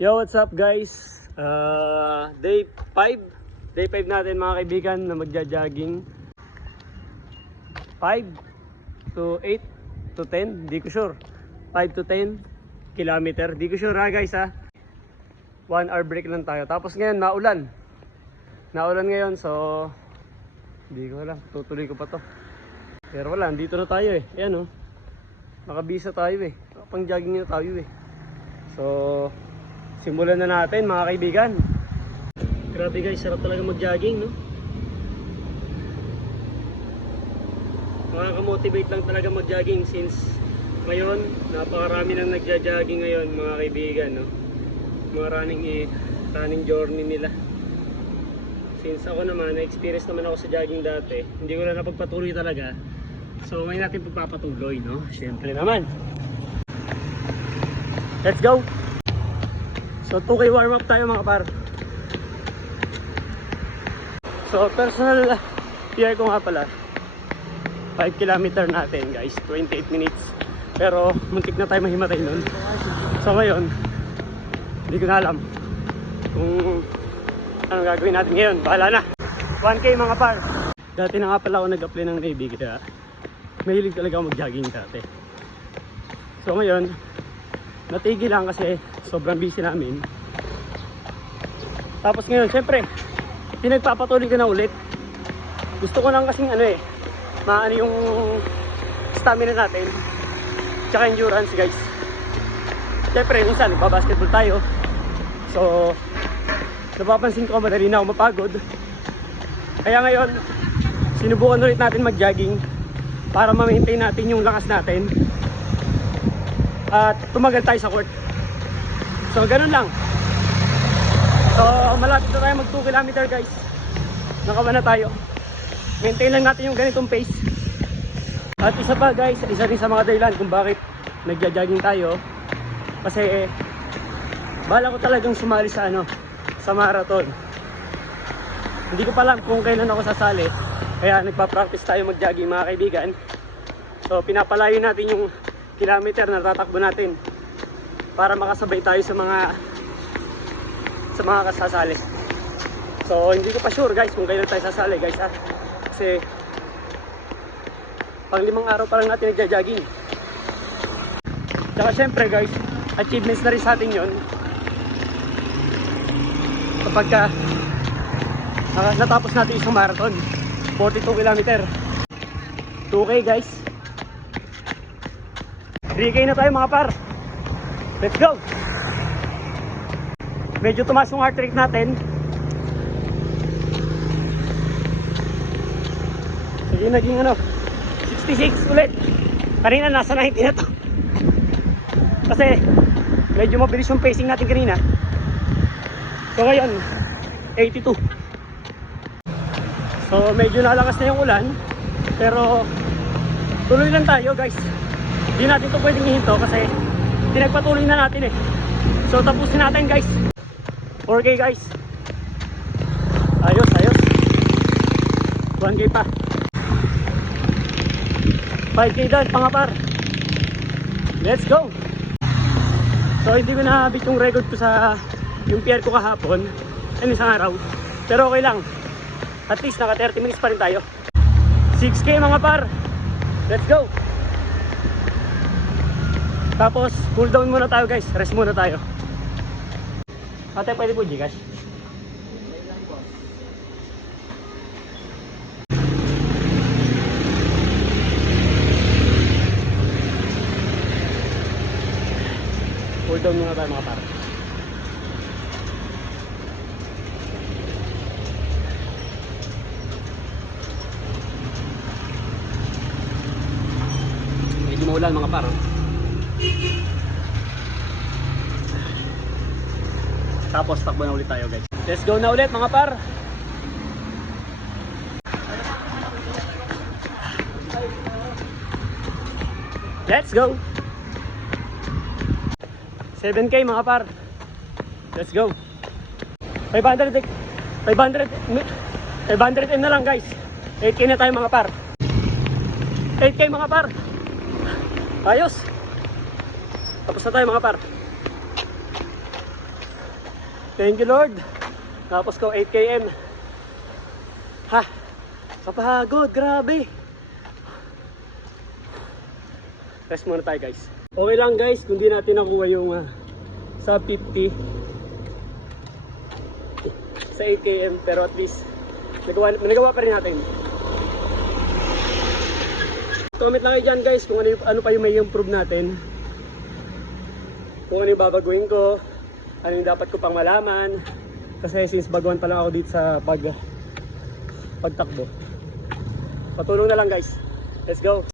Yo, what's up guys? Day 5. Day 5 natin mga kaibigan na magja-jogging. 5 to 8 to 10, di ko sure. 5 to 10 kilometer, di ko sure ha guys ha. 1 hour break lang tayo. Tapos ngayon naulan. Naulan ngayon so di ko alam, tutuloy ko pa to. Pero wala, dito na tayo eh. Ayan oh. Nakabisa tayo eh. Pang jogging na tayo eh. So simulan na natin mga kaibigan. Grabe guys, sarap talaga mag-jogging, no? Makaka-motivate lang talaga mag-jogging since ngayon, napakarami nang nagja-jogging ngayon mga kaibigan, no? Mga running journey nila. Since ako naman, na-experience naman ako sa jogging dati, hindi ko na napagpatuloy talaga. So ngayon natin pagpapatuloy, no? Siyempre naman. Let's go! So 2K warm up tayo mga par. So personal PR ko nga pala 5 kilometer natin guys, 28 minutes. Pero muntik na tayo mahimatay nun. So ngayon hindi ko na alam kung anong gagawin natin ngayon. Bahala na. 1K mga par. Dati na nga pala ako nag-apply ng Navy kaya mahilig talaga ako mag-jogging dati. So ngayon natigil lang kasi sobrang busy namin. Tapos ngayon, syempre, pinagpapatuloy ko na ulit. Gusto ko lang kasing maano yung stamina natin. Tsaka endurance guys. Syempre, minsan, nagbabasketball tayo. So, napapansin ko madali na ako mapagod. Kaya ngayon, sinubukan ulit natin mag-jogging para ma-maintain natin yung lakas natin. At tumagal tayo sa court. So ganun lang. So malapit na tayo mag 2 kilometer guys. Nakawa na tayo. Maintain lang natin yung ganitong pace. At isa pa guys, isa rin sa mga dahilan kung bakit nagja-jogging tayo. Kasi bala ko talagang sumali sa sa marathon. Hindi ko pa alam kung kailan ako sasali. Kaya nagpa-practice tayo mag-jogging mga kaibigan. So pinapalayo natin yung kilometer na tatakbo natin para makasabay tayo sa mga kasasali. So hindi ko pa sure guys kung kailan tayo sasali guys ha. Kasi pang 5 araw pa lang natin nagja-jogging. Tsaka syempre guys, achievements na rin sa atin yun kapag natapos natin isang marathon 42 km 2K guys. 3K na tayo mga par. Let's go. Medyo tumaas yung heart rate natin. Sige, naging 66 ulit. Kanina nasa 90 na to. Kasi medyo mabilis yung pacing natin kanina. So ngayon 82. So medyo nalakas na yung ulan. Pero tuloy lang tayo guys. Hindi natin ito pwedeng ihinto kasi pinagpatuloy na natin eh. So tapusin natin guys. 4K guys. Ayos. 1K pa. 5K done pangapar. Let's go. So hindi ko nahabit yung record ko sa yung PR ko kahapon. Isang araw. Pero okay lang. At least naka 30 minutes pa rin tayo. 6K mga par. Let's go. Tapos, cool down muna tayo guys. Rest muna tayo. Ate, pwede po Gcash? Cool down muna tayo mga para. Medyo maulan mga para. Tapos takbo na ulit tayo guys. Let's go na ulit mga par. Let's go. 7K mga par. Let's go. 500 na lang guys. 8K na tayo mga par. 8K mga par. Ayos. Tapos na tayo mga par. Thank you Lord. Tapos ko 8 km. Ha, kapagod, grabe. Rest muna tayo guys. Okay lang guys, kung di natin nakuha yung sub 50 sa 8 km, pero at least nagawa pa rin natin. Comment lang kayo dyan guys kung ano pa yung may improve natin. Kung ano yung babaguhin ko, ano yung dapat ko pang malaman. Kasi since baguhan pa lang ako dito sa pagtakbo. Patulong na lang guys. Let's go!